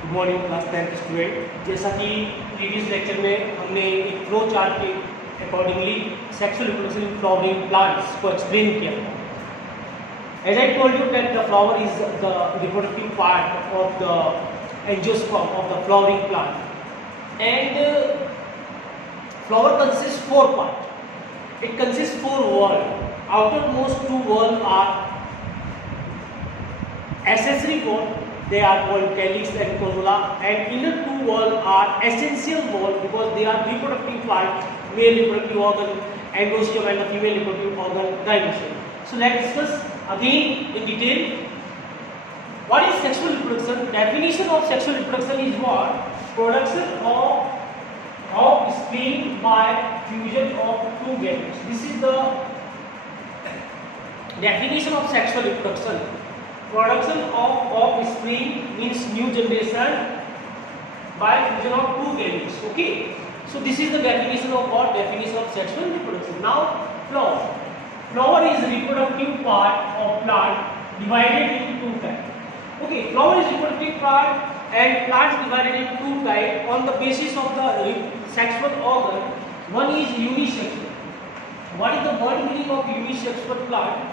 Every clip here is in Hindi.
Good morning class 10th student. जैसा कि प्रीवियस लेक्चर में हमने एक फ्लो चार्ट के accordingly sexual reproduction in flowering plants को एक्सप्लेन किया था। As I told you that the flower is the reproductive part of the angiosperm of the flowering plant, and flower consists four parts. It consists four whorls. Outermost two whorls are accessory whorl, they are called calyx and corolla, and inner two whorl are essential whorl because they are reproductive part, male reproductive organ endometrium and the female reproductive organ gynoecium. So let's discuss again in detail what is sexual reproduction. Definition of sexual reproduction is what? Production of sperm by fusion of two gametes. This is the definition of sexual reproduction. Production of offspring means new generation by fusion of two gametes. Okay, so this is the definition of what? Definition of sexual reproduction. Now flower. Flower is reproductive part of plant divided into two types. Okay, flower is reproductive part and plants divided into two types on the basis of the sexual organ. One is unisexual. What is the word meaning of unisexual plant?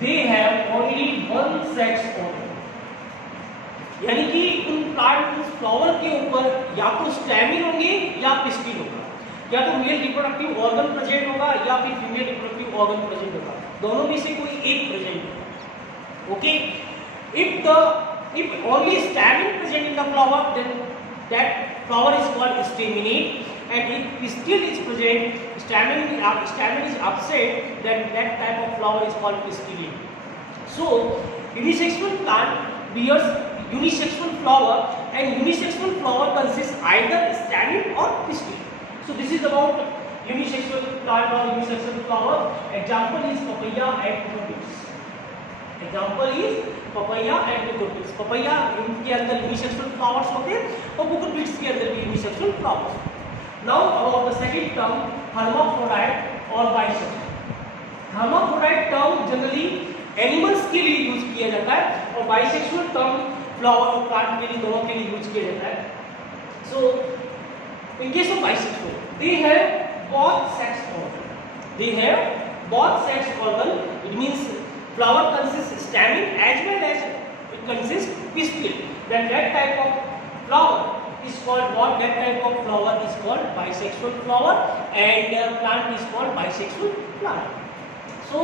They have only one sex organ. यानी कि उन प्लांट उस फ्लावर के ऊपर या तो स्टैमिन होंगे या पिस्टिल होगा, या तो मेल रिप्रोडक्टिव ऑर्गन प्रेजेंट होगा या फिर फीमेल रिप्रोडक्टिव ऑर्गन प्रेजेंट होगा, दोनों में से कोई एक प्रेजेंट होगा. Okay, if only stamen present in the flower, then that flower is called staminate, and if pistil is present, stamen is absent, then that type of flower is called pistillate. So unisexual plant bears unisexual flower, and unisexual flower consists either stamen or pistil. So this is about unisexual plant or unisexual flower. Example is papaya and cucurbits. Example is papaya and cucurbits. papaya इनके अंदर unisexual flowers होते हैं और cucurbits के अंदर भी unisexual flowers. Now about the second term, hermaphrodite or bisexual. hermaphrodite term generally animals के लिए यूज किया जाता है और bisexual term flower और plant के लिए, दोनों के लिए यूज किया जाता है. So in case of bisexual, they have both sex organ. They have both sex organ. It means flower consists stamen as well as it consists pistil. Then that type of flower is called what? That type of flower is called bisexual flower, and plant is called bisexual plant. So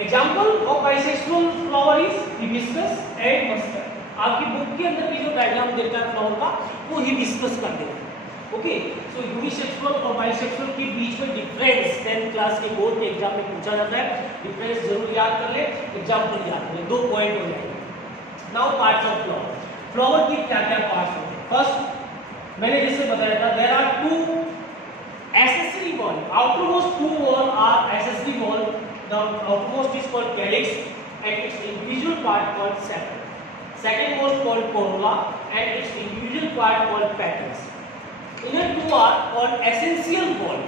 example of bisexual flower is hibiscus and mustard. आपकी बुक के अंदर भी जो डायग्राम देता है फ्लावर का वो हिबिस्कस कर देता है. ओके, सो यूनिसेक्सुअल और बाइसेक्सुअल के बीच में डिफरेंस 10th क्लास के बोर्ड के एग्जाम में पूछा जाता है. डिफरेंस जरूर याद कर ले, एग्जाम्पल याद कर ले, 2 पॉइंट हो जाएंगे. Now parts of flower. Flower की क्या क्या पार्ट्स होते हैं? फर्स्ट मैंने जैसे बताया था, there are two accessory wall. Outermost two wall are accessory wall. The outermost is called calyx and its individual part called sepal. Second most called corolla and its individual part called petals. Inner two are called essential wall,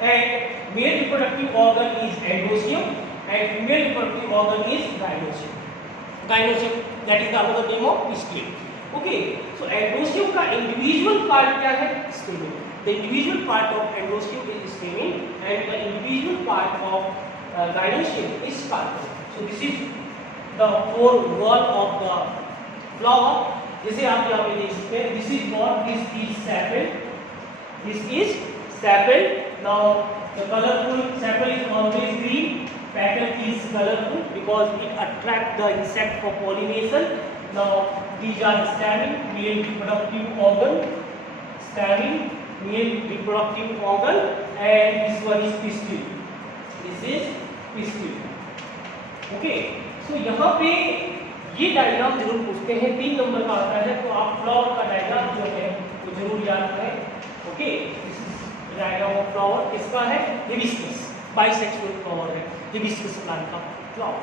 and male reproductive organ is endometrium and female reproductive organ is gynoecium. Gynoecium, that is the other name of pistil. Okay, so endometrium का individual part क्या है? Stamen. The individual part of endometrium is stamen and the individual part of gynoecium is carpel. So this is the four wall of the flower. जैसे आप यहाँ पे देख सकते हैं, this is what? This is sepal. This is sepal. Now the colorful sepal is always green. Petal is colorful because it attracts the insect for pollination. Now these are stamen, male reproductive organ. Stamen, male reproductive organ, and this one is pistil. This is pistil. Okay, so यहाँ पे ये डायग्राम जरूर पूछते हैं, 3 नंबर का आता है, तो आप फ्लावर का डायग्राम जो है वो जरूर याद करें. Okay, this is diagram of flower. किसका है? हिबिस्कस. बाइसेक्सुअल फ्लावर है, हिबिस्कस प्लांट का फ्लावर.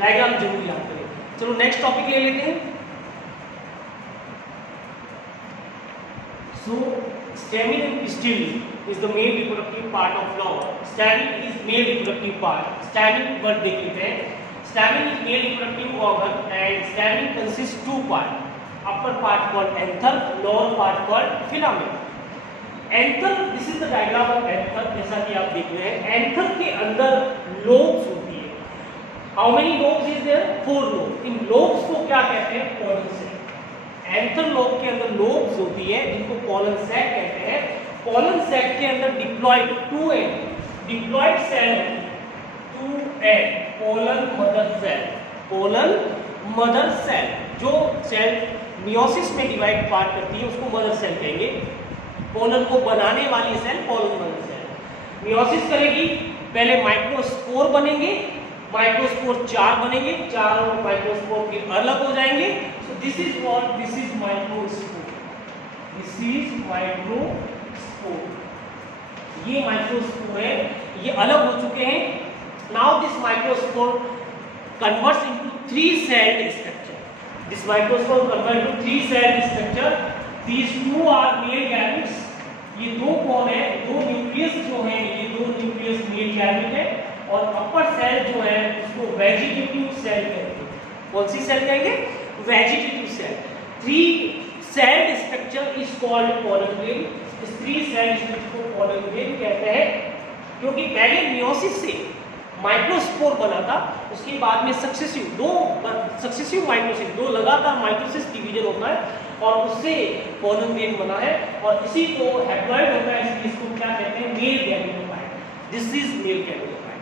डायग्राम जरूर याद करें. चलो नेक्स्ट टॉपिक ले लेते हैं. So stamen and pistil is the male reproductive part of flower. Stamen is male reproductive part. Stamen word देख लेते हैं. Stamen is male reproductive organ and stamen consists two parts. upper part called anther, lower part called filament. Anther, this is the diagram of anther, जैसा कि आप देख रहे हैं एंथर के अंदर लोब्स होती है. How many lobes is there? 4 lobes. इन लोब्स को क्या कहते हैं? Pollen sac. एंथर लोब के अंदर लोब्स होती है जिनको पोलन सैक कहते हैं. पोलन सैक के अंदर diploid 2 and diploid cell 2 and pollen mother cell. Pollen mother cell जो सेल मियोसिस में डिवाइड पार्ट करती है उसको मदर सेल कहेंगे. पोलन को बनाने वाली cell pollen mother cell. Meiosis करेगी, पहले माइक्रोस्पोर बनेंगे, माइक्रोस्पोर 4 बनेंगे, 4 और माइक्रोस्पोर फिर अलग हो जाएंगे. So this is what, this is microspore. This is microspore. ये माइक्रोस्पोर है, ये अलग हो चुके हैं. Now this microspore converts into 3-celled structure. This microspore convert into 3-celled structure. These 2 are male gametes. ये 2 कौन है? 2 न्यूक्लियस जो है, ये 2 न्यूक्लियस मेल गैमेट है. और अपर सेल जो है उसको वेजिटेटिव सेल कहते हैं. कौन सी सेल कहेंगे? Vegetative cell. 3-celled structure is called pollen grain. इस 3-celled स्ट्रक्चर को पोलन ग्रेन कहते हैं क्योंकि पहले मियोसिस से माइक्रोस्पोर बना था, उसके बाद में सक्सेसिव माइक्रोसिस, 2 लगातार माइक्रोसिस डिवीजन होता है और उससे पोलन ग्रेन बना है. और इसी को हैप्लॉइड होता है, इसलिए इसको क्या कहते हैं? Male gametophyte. This is male gametophyte.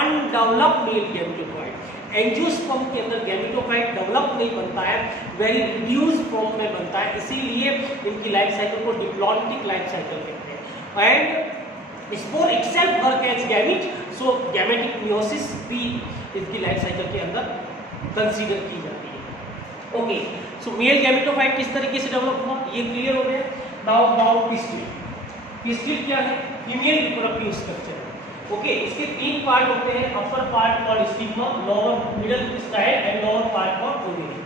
Undeveloped male gametophyte. Angiosperm के अंदर गैमेटोफाइट डेवलप नहीं बनता है, वेरी रिड्यूस फॉर्म में बनता है. इसीलिए इनकी लाइफ साइकिल को डिप्लॉन्टिक लाइफ साइकिल कहते हैं. And spore itself work as gamete, so gametic meiosis भी इसकी लाइफ साइकिल के अंदर कंसीडर की जाती है. ओके, सो मेल गैमेटोफाइट किस तरीके से डेवलप हुआ ये क्लियर हो गया. Now about pistil. पिस्टिल क्या है? Female reproductive structure. ओके, इसके 3 पार्ट होते हैं. Upper part called stigma, lower middle style and lower part called ovary.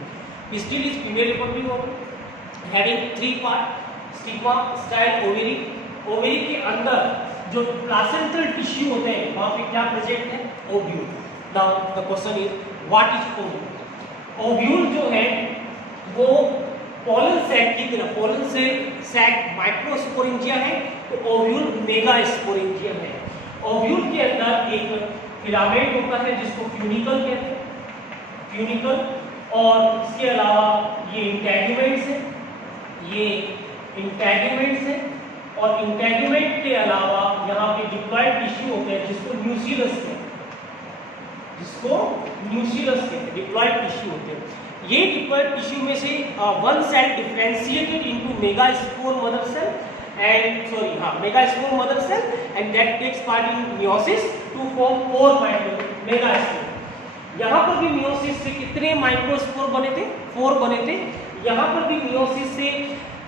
Pistil is female reproductive organ having 3 part, stigma, style, ovary. Ovary के अंदर जो प्लासेंटल टिश्यू होते हैं वहां पे क्या प्रेजेंट है? Ovule. Now the question is what is ovule? Ovule जो है वो पोलन सैक की तरह, पोलन से सैक माइक्रोस्पोरेंजिया है तो ओव्यूल मेगास्पोरेंजिया है. ओव्यूल के अंदर एक फिलामेंट होता है जिसको फ्यूनिकल कहते हैं. फ्यूनिकल. और इसके अलावा ये इंटेगुमेंट्स है, ये इंटेगुमेंट्स है. और इंटेगुमेंट के अलावा यहाँ पे डिप्लॉयड टिश्यू होते हैं जिसको न्यूक्लियस कहते हैं. जिसको न्यूक्लियस कहते हैं, डिप्लॉयड टिश्यू होते हैं. ये डिप्लॉयड टिश्यू में से 1 cell differentiated into megaspore mother cell and megaspore mother cell and that takes part in meiosis to form 4 megaspore. यहाँ पर भी मियोसिस से कितने माइक्रोस्पोर बने थे? 4 बने थे. यहाँ पर भी मियोसिस से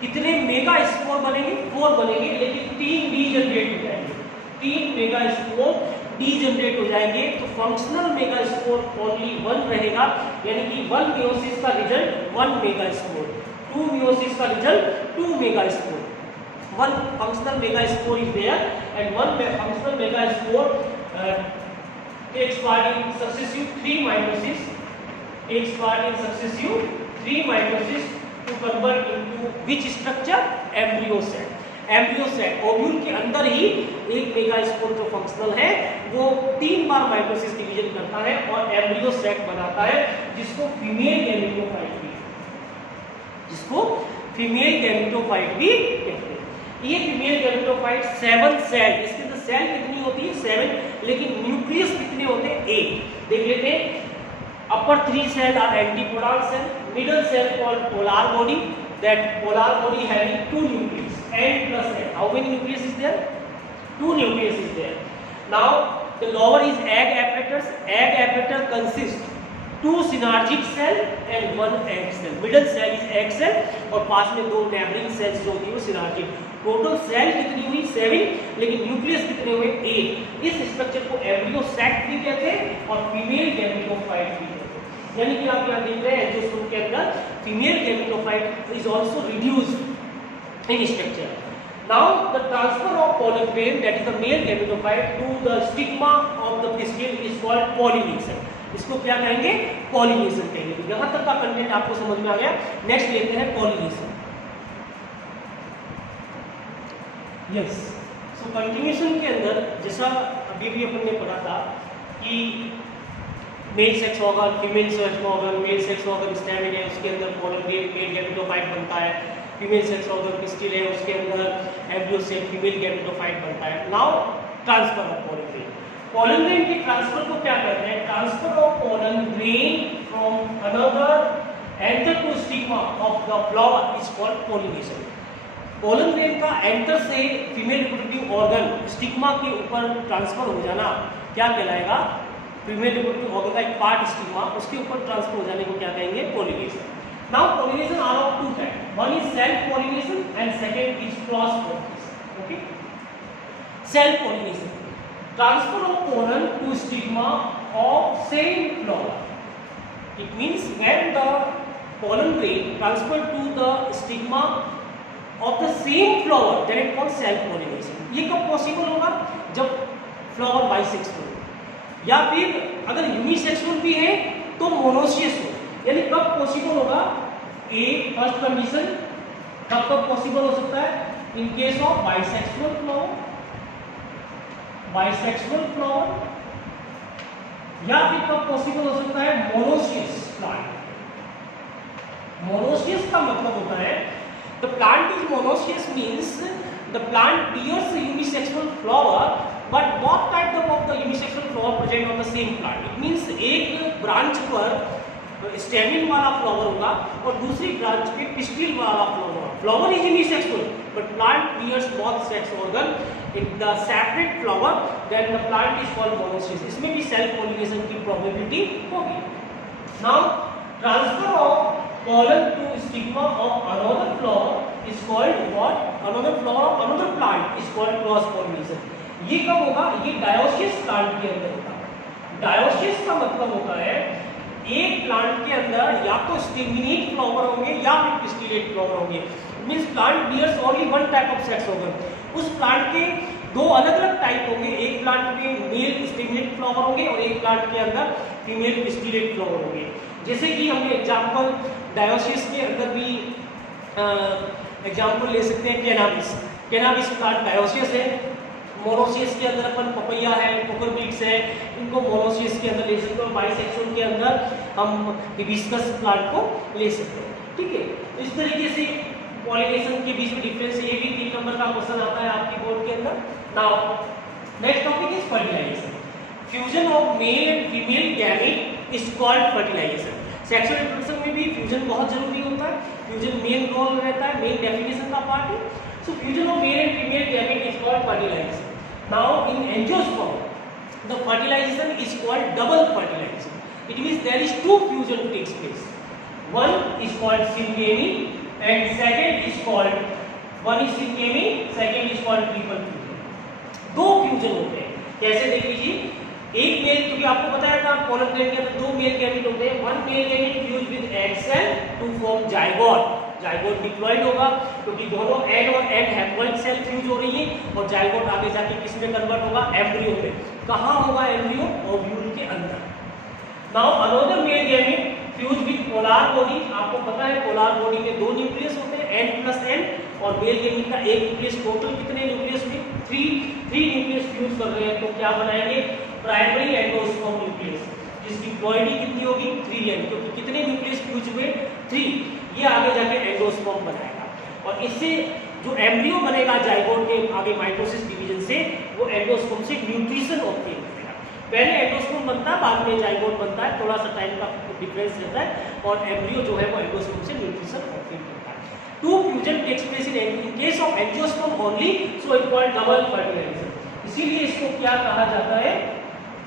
कितने मेगास्पोर बनेंगे? 4 बनेंगे, लेकिन 3 डीजनरेट हो जाएंगे. 3 मेगास्पोर डीजनरेट हो जाएंगे. तो फंक्शनल मेगास्पोर ओनली 1 रहेगा, यानी कि 1 मियोसिस का रिजल्ट 1 मेगास्पोर, 2 मियोसिस का result 2 megaspore. 1 functional megaspore is there and 1 functional megaspore takes part in successive 3 mitosis, takes part in successive 3 mitosis to convert into which structure? Embryo sac. Embryo sac. Ovule के अंदर ही एक मेगास्पोर जो फंक्शनल है वो 3 बार माइटोसिस डिवीजन करता है और एम्ब्रियो सैक बनाता है जिसको फीमेल गैमेटोफाइट भी कहते हैं. ये फीमेल गैमेटोफाइट 7 सेल, इसके अंदर सेल कितनी होती है? 7, लेकिन न्यूक्लियस कितने होते हैं? 8. देख लेते हैं. Upper 3 cell are antipodal cell, middle cell called polar body, that polar body having 2 nucleus, N plus N. How many nucleus is there? 2 nucleus is there. Now the lower is egg apparatus. Egg apparatus consists 2 synergic cell and 1 egg cell. Middle cell is egg cell और पास में 2 neighboring cells जो होती है वो synergic. टोटल सेल कितनी हुई? 7, लेकिन न्यूक्लियस कितने हुए? 8. इस स्ट्रक्चर को एम्ब्रियो सैक भी कहते हैं और फीमेल गैमेटोफाइट भी कहते हैं. यानी कि आप यहाँ देख रहे हैं जो स्पून के अंदर female gametophyte is also reduced in structure. Now the transfer of pollen grain that is the male gametophyte to the stigma of the pistil is called pollination. इसको क्या कहेंगे? पॉलिनेशन कहेंगे। तो यहाँ तक का कंटेंट आपको समझ में आ गया। नेक्स्ट लेते हैं पॉलिनेशन। यस, सो कंटिन्यूएशन के अंदर जैसा अभी भी अपन ने पढ़ा था कि male sex organ, female sex organ, male sex organ stamen है, उसके अंदर पोलन ग्रेन मेल गैमेटोफाइट बनता है, फीमेल सेक्स ऑर्गन पिस्टिल है, उसके अंदर एम्ब्रियो से फीमेल गैमेटोफाइट बनता है। Now transfer of pollen grain. Pollen grain के ट्रांसफर को क्या कहते हैं? Transfer of pollen grain from another anther to stigma of the flower is called pollination. Pollen grain का एंटर से फीमेल रिप्रोडक्टिव ऑर्गन स्टिग्मा के ऊपर ट्रांसफर हो जाना क्या कहलाएगा? फीमेल रिप्रोडक्टिव ऑर्गन का एक पार्ट स्टिग्मा, उसके ऊपर ट्रांसफर हो जाने को क्या कहेंगे? Pollination. Now pollination are of two type, one is self pollination and second is cross pollination. Okay, self pollination, transfer of pollen to stigma of same flower. It means when the pollen grain transfer to the stigma of the same flower, that is called self pollination. ये कब पॉसिबल होगा? जब फ्लावर बाइसेक्सुअल, या फिर अगर यूनिसेक्सुअल भी है तो मोनोसियस हो। यानी कब पॉसिबल होगा? ए फर्स्ट कंडीशन कब पॉसिबल हो सकता है? इन case of bisexual flower, bisexual flower, या फिर कब पॉसिबल हो सकता है? Monoecious plant. मोनोसियस का मतलब होता है the plant is monoecious means the plant bears a unisexual flower but both types of the unisexual flower present on the same plant. It means एक ब्रांच पर स्टेमिन वाला फ्लावर होगा और दूसरी ब्रांच पे पिस्टिल वाला फ्लावर होगा। Flower is unisexual but plant bears both sex organ in the separate flower, then the plant is called monoecious. इसमें भी सेल्फ पॉलिनेशन की प्रोबेबिलिटी होगी। Now transfer of pollen to stigma of another flower is called what? Another flower of another plant is called cross pollination. ये कब होगा? ये डायोसियस प्लांट के अंदर होगा। डायोसियस का मतलब होता है एक प्लांट के अंदर या तो स्टिग्मिनेट फ्लावर होंगे या फिर पिस्टिलेट फ्लावर होंगे। Means plant bears only one type of sex organ. उस प्लांट के दो अलग अलग टाइप होंगे, एक प्लांट में मेल स्टिग्मिनेट फ्लावर होंगे और एक प्लांट के अंदर फीमेल पिस्टिलेट फ्लावर होंगे। जैसे कि हम एग्जाम्पल डायोसियस के अंदर भी एग्जाम्पल ले सकते हैं कैनाबिस। कैनाबिस प्लांट डायोसियस है। मोनोसियस के अंदर अपन पपैया है, कोकोर बीट्स है, इनको मोनोसियस के अंदर ले सकते हैं। बाइसेक्सुअल के अंदर हम हिबिस्कस प्लांट को ले सकते हैं। ठीक है, इस तरीके से पॉलिनेशन के बीच में डिफरेंस, ये भी 3 नंबर का क्वेश्चन आता है आपकी बोर्ड के अंदर। Now next topic is fertilisation. Fusion of male and female gamete is called fertilisation. Sexual reproduction में भी फ्यूजन बहुत जरूरी होता है। फ्यूजन मेन रोल रहता है, मेन डेफिनेशन का पार्ट है। So fusion of male and female gamete is called fertilisation. Now in angiosperm the fertilisation is called double fertilisation. It means there is two fusion takes place. One is called syngamy and second is called, one is syngamy, second is called triple fusion. दो फ्यूजन होते हैं। कैसे देख लीजिए, एक मेल, क्योंकि आपको बताया था पोलन ग्रेन के अंदर 2 मेल गैमेट होते हैं। One male gamete fuse with egg cell to form zygote. Zygote diploid होगा क्योंकि दोनों एग और एग हैप्लॉइड सेल फ्यूज हो रही है और जाइगोट आगे जाके किस में कन्वर्ट होगा? एम्ब्रियो में। कहाँ होगा एम्ब्रियो? ओव्यूल के अंदर। Now another mail gamete fuse with polar body. आपको पता है पोलर बॉडी में 2 न्यूक्लियस होते हैं, N+N, और मेल गैमेट का एक न्यूक्लियस। टोटल कितने न्यूक्लियस में? 3 न्यूक्लियस फ्यूज कर रहे हैं। तो क्या बनाएंगे? प्राइमरी एंडोस्पर्म न्यूक्लियस, जिसकी प्लॉइडी कितनी होगी? 3N, क्योंकि कितने न्यूक्लियस फ्यूज हुए? 3। ये आगे जाके एंडोस्पर्म बनाएगा और इससे जो एम्ब्रियो बनेगा जाइगोट के आगे माइटोसिस डिवीजन से, वो एंडोस्पर्म से न्यूट्रिशन ऑब्टेन करेगा। पहले एंडोस्पर्म बनता है, बाद में जाइगोट बनता है, थोड़ा सा टाइम का डिफरेंस रहता है, और एम्ब्रियो जो है वो एंडोस्पर्म से न्यूट्रिशन ऑब्टेन करता है। Two fusion takes place in case of angiosperm only, so it called double fertilisation. इसीलिए इसको क्या कहा जाता है?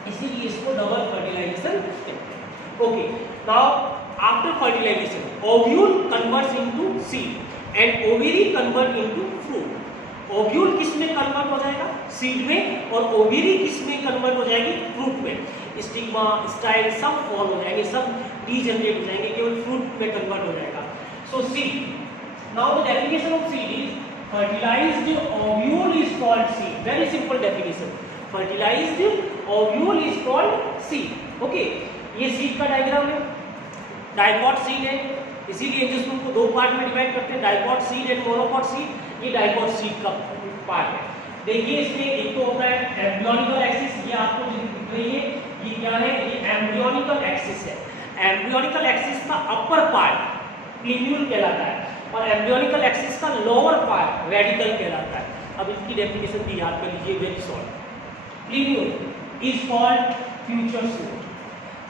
इसीलिए इसको डबल फर्टिलाइजेशन कहते हैं। Okay, now after fertilisation ovule converts into seed and ovary convert into fruit. Ovule किस में कन्वर्ट हो जाएगा? सीड में। और ओवेरी किस में कन्वर्ट हो जाएगी? फ्रूट में। स्टिग्मा, स्टाइल सब फॉल हो जाएंगे, सब डीजनरेट हो जाएंगे, केवल फ्रूट में कन्वर्ट हो जाएगा। सो seed. Now the definition of seed is fertilized ovule is called seed. Very simple definition. Fertilized ovule is called seed. Okay, ये seed का डायग्राम है। डाइकॉट सीड है, इसीलिए एंजियोस्पर्म को दो पार्ट में डिवाइड करते हैं, dicot seed and monocot seed. ये डाइकॉट सीड का पार्ट है। देखिए इसमें एक तो होता है एम्ब्रियोनिकल एक्सिस, ये आपको जो दिख रही है ये क्या है, ये एम्ब्रियोनिकल एक्सिस है। एम्ब्रियोनिकल एक्सिस का अपर पार्ट प्लीन्यूल कहलाता है और एम्ब्रियोनिकल एक्सिस का लोअर पार्ट रेडिकल कहलाता है। अब इसकी डेफिनेशन भी याद कर लीजिए, very short. Plumule is called future shoot,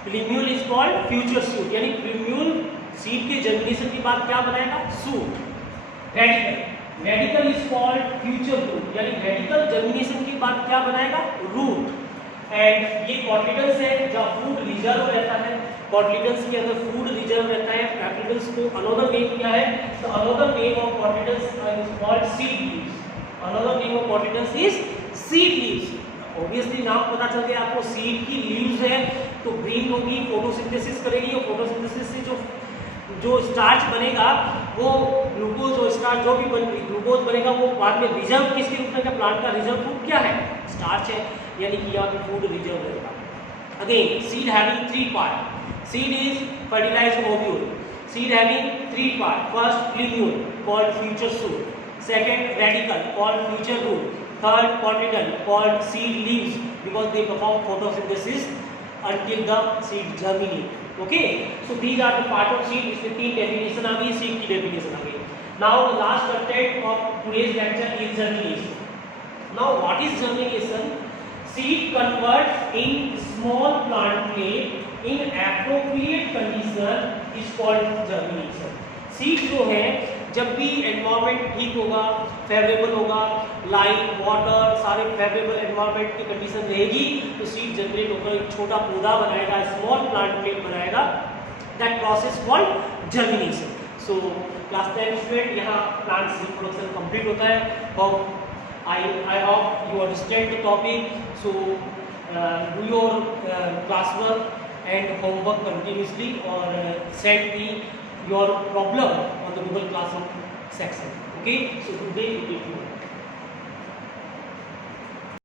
plumule is called future shoot, यानी प्लीन्यूल सीड के जर्मिनेशन के बाद क्या बनाएगा, shoot. Radicle, radicle is called future root, यानी रेडिकल जर्मिनेशन के बाद क्या बनाएगा, रूट। एंड ये कॉटिलेडन्स है जहाँ फूड रिजर्व रहता है, कॉटिलेडन्स के अंदर फूड रिजर्व रहता है। कॉटिलेडन्स को अनदर नेम क्या है, तो another name of cotyledons is called seed leaves, another name of cotyledons is seed leaves. Obviously नाम पता चल गया आपको, सीड की लीव्स है तो ग्रीन होगी, फोटोसिंथेसिस करेगी और फोटोसिंथेसिस से जो स्टार्च बनेगा वो ग्लूकोज और स्टार्च जो भी ग्लूकोज बनेगा वो बाद में रिजर्व किसके रूप में, प्लांट का रिजर्व फूड क्या है, स्टार्च है, यानी कि यहाँ पे फूड रिजर्व रहेगा। Again seed having three part, seed is fertilised ovule, seed having three part, first plumule called future shoot, second radicle called future root, third cotyledon called seed leaves because they perform photosynthesis until the seed germinate. Okay, so these are the part of seed. इसमें तीन definition आ गई, seed की definition आ गई. Now the last content of today's lecture is germination. Now what is germination? Seed converts in small plant plate in appropriate condition is called germination. Seed जो है जब भी एनवायरनमेंट ठीक होगा, फेवरेबल होगा, लाइट वाटर सारे फेवरेबल एनवायरनमेंट की कंडीशन रहेगी तो सीड जनरेट होकर एक छोटा पौधा बनाएगा, स्मॉल प्लांट प्लेट बनाएगा, that process called germination. So class 10 student, यहाँ प्लांट सीड प्रोडक्शन कंप्लीट होता है। I hope you understand the topic. So do your classwork and homework continuously or send me your problem on the Google Classroom section. Okay, so today we did